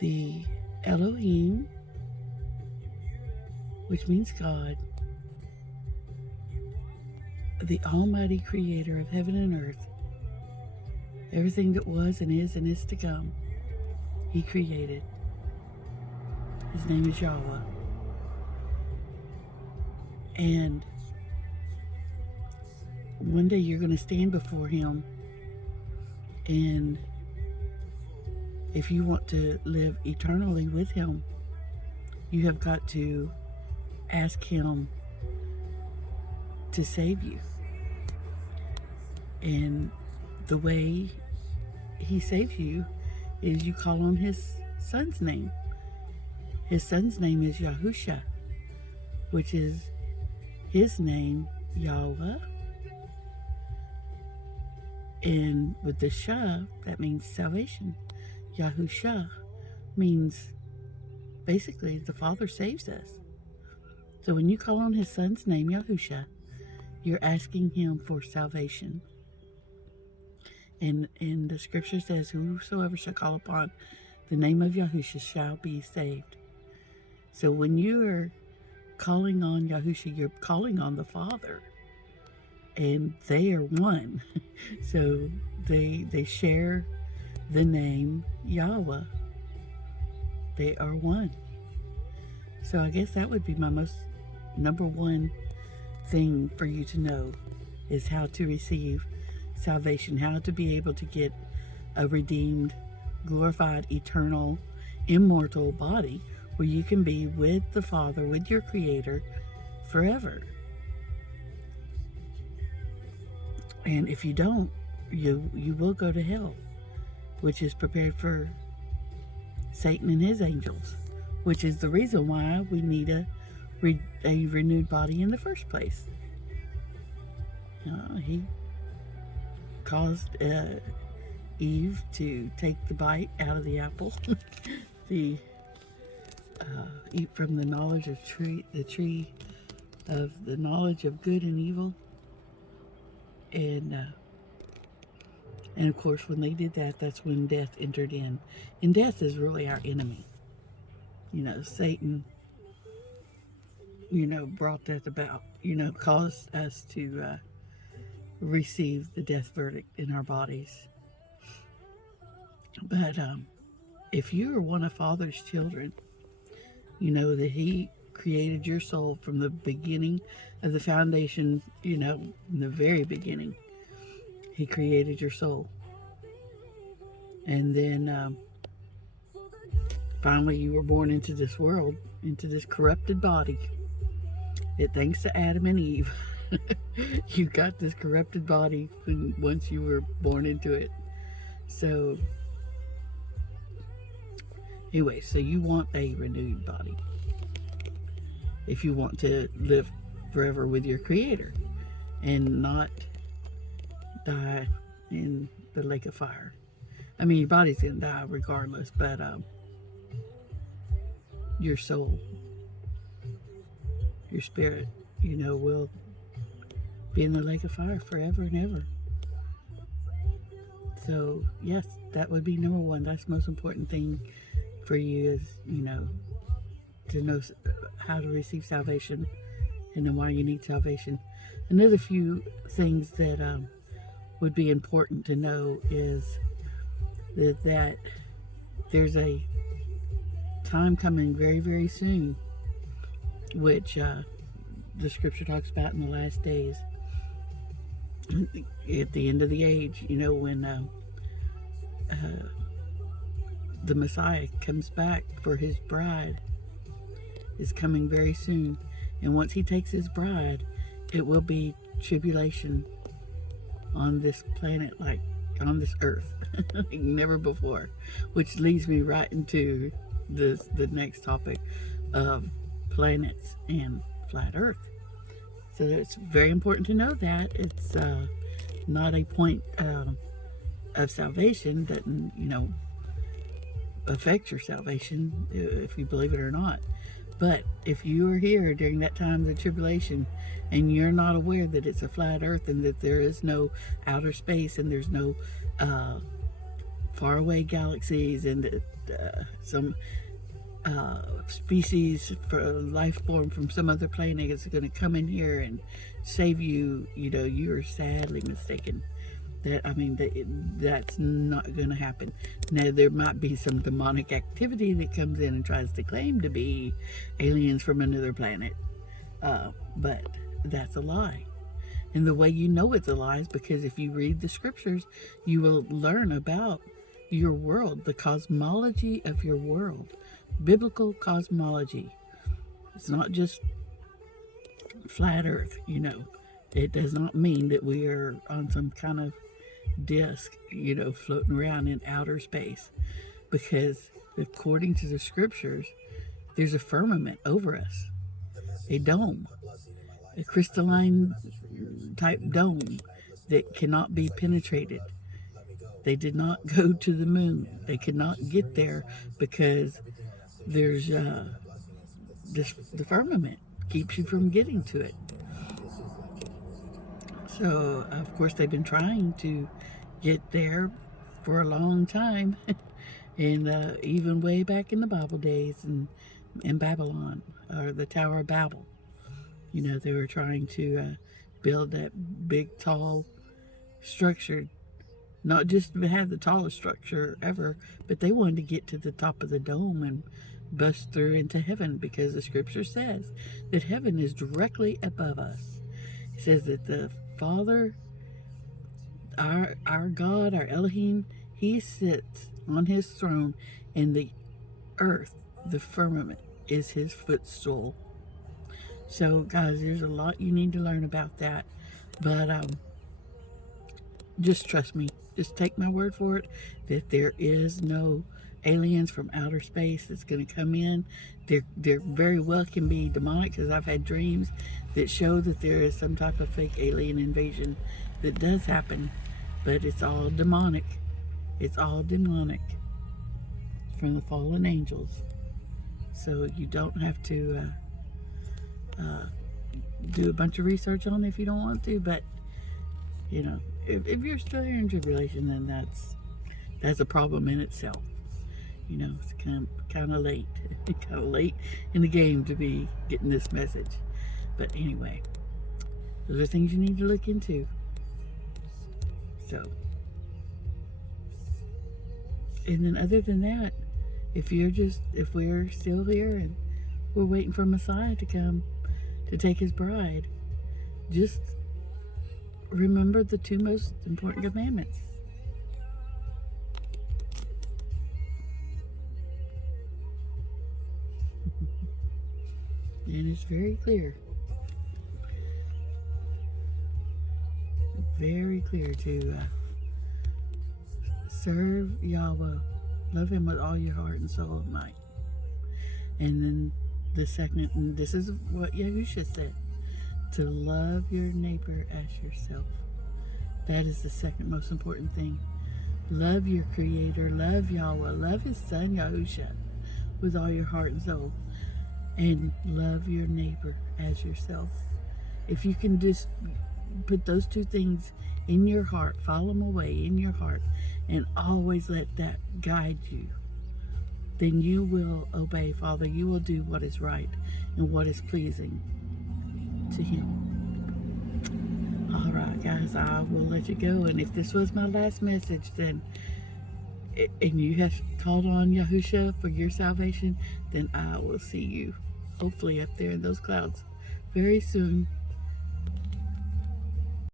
the Elohim, which means God, the Almighty Creator of heaven and earth, everything that was and is to come, He created. His name is Yahweh. And one day you're going to stand before Him, and if you want to live eternally with Him, you have got to ask Him to save you. And the way He saves you is you call on His Son's name. His Son's name is Yahusha, which is His name, Yahweh. And with the Shah, that means salvation. Yahusha means basically the Father saves us. So when you call on His Son's name, Yahusha, you're asking Him for salvation. And the scripture says, whosoever shall call upon the name of Yahusha shall be saved. So when you are calling on Yahusha, you're calling on the Father. And they are one. So they share the name Yahweh. They are one. So I guess that would be my most number one thing for you to know, is how to receive salvation, how to be able to get a redeemed, glorified, eternal, immortal body where you can be with the Father, with your Creator forever. And if you don't, you will go to hell, which is prepared for Satan and his angels, which is the reason why we need a renewed body in the first place. He caused Eve to take the bite out of the apple, the eat from the knowledge of the tree of the knowledge of good and evil, and of course when they did that, that's when death entered in. And death is really our enemy. Satan, brought that about, caused us to receive the death verdict in our bodies. But if you are one of Father's children, you know that He created your soul from the beginning of the foundation, in the very beginning. He created your soul. And then finally you were born into this world, into this corrupted body. Thanks to Adam and Eve. You got this corrupted body once you were born into it. So anyway, so you want a renewed body if you want to live forever with your Creator and not die in the lake of fire. I mean, your body's gonna die regardless, but your soul, your spirit, will be in the lake of fire forever and ever. So yes, that would be number one. That's the most important thing for you, is to know how to receive salvation and then why you need salvation. Another few things that would be important to know is that there's a time coming very, very soon, which the scripture talks about in the last days, at the end of the age, when the Messiah comes back for His bride, is coming very soon. And once He takes His bride, it will be tribulation on this planet, like on this earth, like never before, which leads me right into the next topic of planets and flat earth. So it's very important to know that it's not a point of salvation that affect your salvation, if you believe it or not. But if you are here during that time of the tribulation and you're not aware that it's a flat earth and that there is no outer space and there's no faraway galaxies, and some species for life form from some other planet is going to come in here and save you, you are sadly mistaken. That's not going to happen. Now, there might be some demonic activity that comes in and tries to claim to be aliens from another planet, but that's a lie. And the way you know it's a lie is because if you read the scriptures, you will learn about your world, the cosmology of your world, biblical cosmology. It's not just flat earth, It does not mean that we are on some kind of disc, floating around in outer space. Because according to the scriptures, there's a firmament over us, a dome, a crystalline type dome that cannot be penetrated. They did not go to the moon. They could not get there because there's the firmament keeps you from getting to it. So, of course, they've been trying to get there for a long time, and even way back in the Bible days and in Babylon, or the Tower of Babel. They were trying to build that big, tall structure, not just to have the tallest structure ever, but they wanted to get to the top of the dome and bust through into heaven, because the scripture says that heaven is directly above us. It says that the Father, our God, our Elohim, he sits on his throne, and the earth, the firmament, is his footstool. So, guys, there's a lot you need to learn about that. But just trust me. Just take my word for it that there is no aliens from outer space that's going to come in. There very well can be demonic, because I've had dreams that show that there is some type of fake alien invasion that does happen. But it's all demonic. It's all demonic from the fallen angels. So you don't have to do a bunch of research on it if you don't want to. But, if you're still here in tribulation, then that's a problem in itself. It's kind of late. Kind of late in the game to be getting this message. But anyway, those are things you need to look into. So, and then other than that, if we're still here and we're waiting for Messiah to come to take his bride, just remember the two most important commandments. And it's very clear. Very clear to serve Yahweh. Love him with all your heart and soul and might. And then the second, and this is what Yahusha said, to love your neighbor as yourself. That is the second most important thing. Love your Creator, love Yahweh, love his son Yahusha with all your heart and soul. And love your neighbor as yourself. If you can just put those two things in your heart, file them away in your heart, and always let that guide you, then you will obey Father. You will do what is right and what is pleasing to him. All right, guys, I will let you go. And if this was my last message, then and you have called on Yahusha for your salvation, then I will see you hopefully up there in those clouds very soon.